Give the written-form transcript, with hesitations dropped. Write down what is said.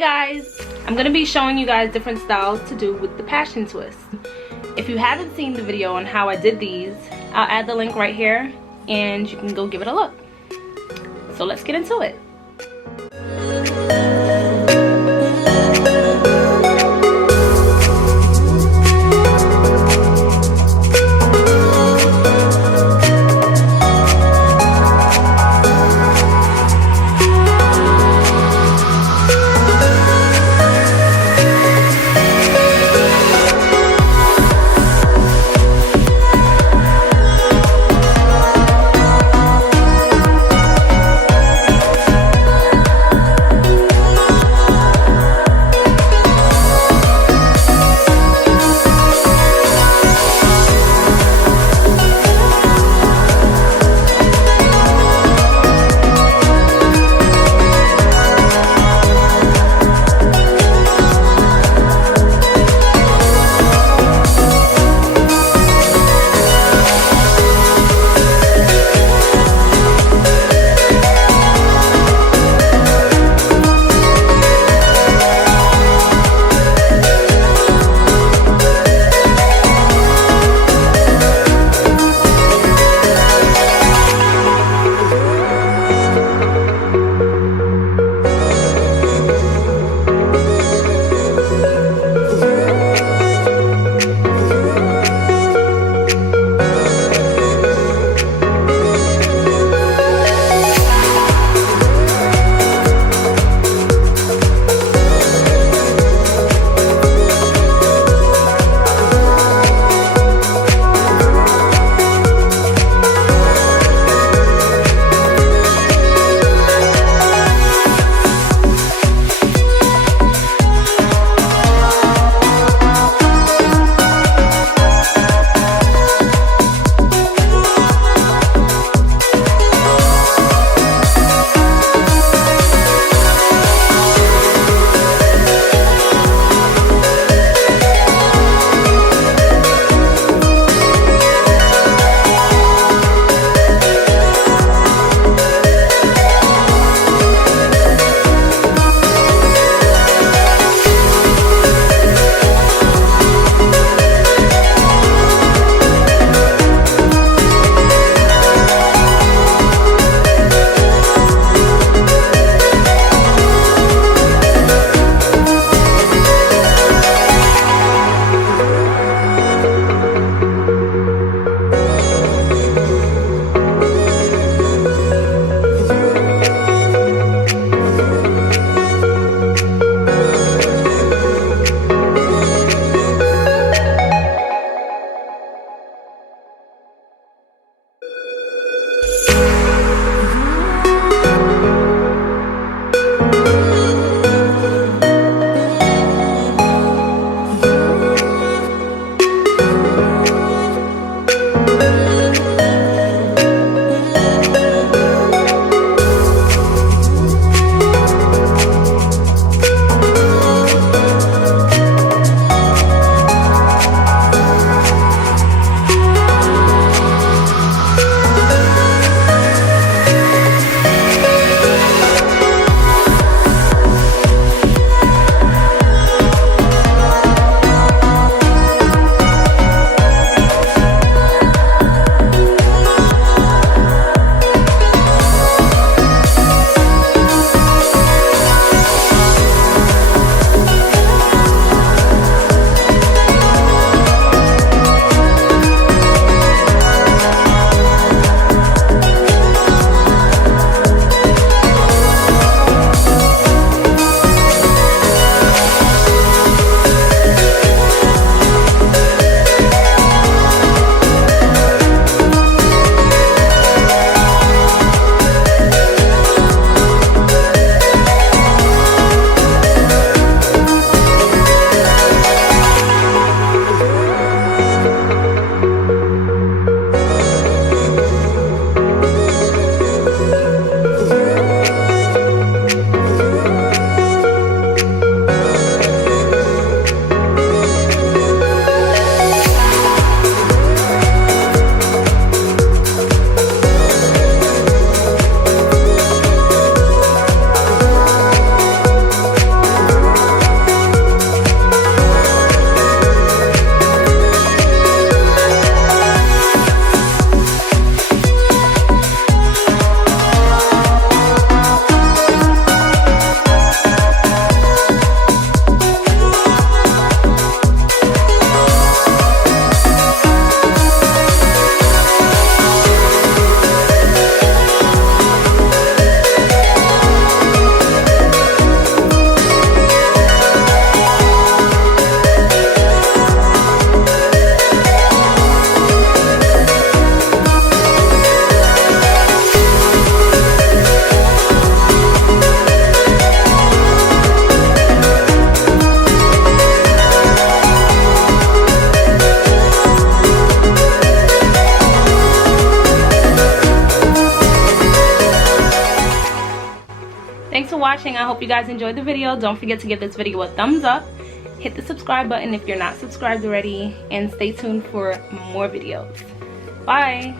guys, I'm gonna be showing you guys different styles to do with the passion twist. If you haven't seen the video on how I did these, I'll add the link right here and you can go give it a look. So let's get into it. watching. I hope you guys enjoyed the video. Don't forget to give this video a thumbs up. Hit the subscribe button if you're not subscribed already, and stay tuned for more videos. Bye.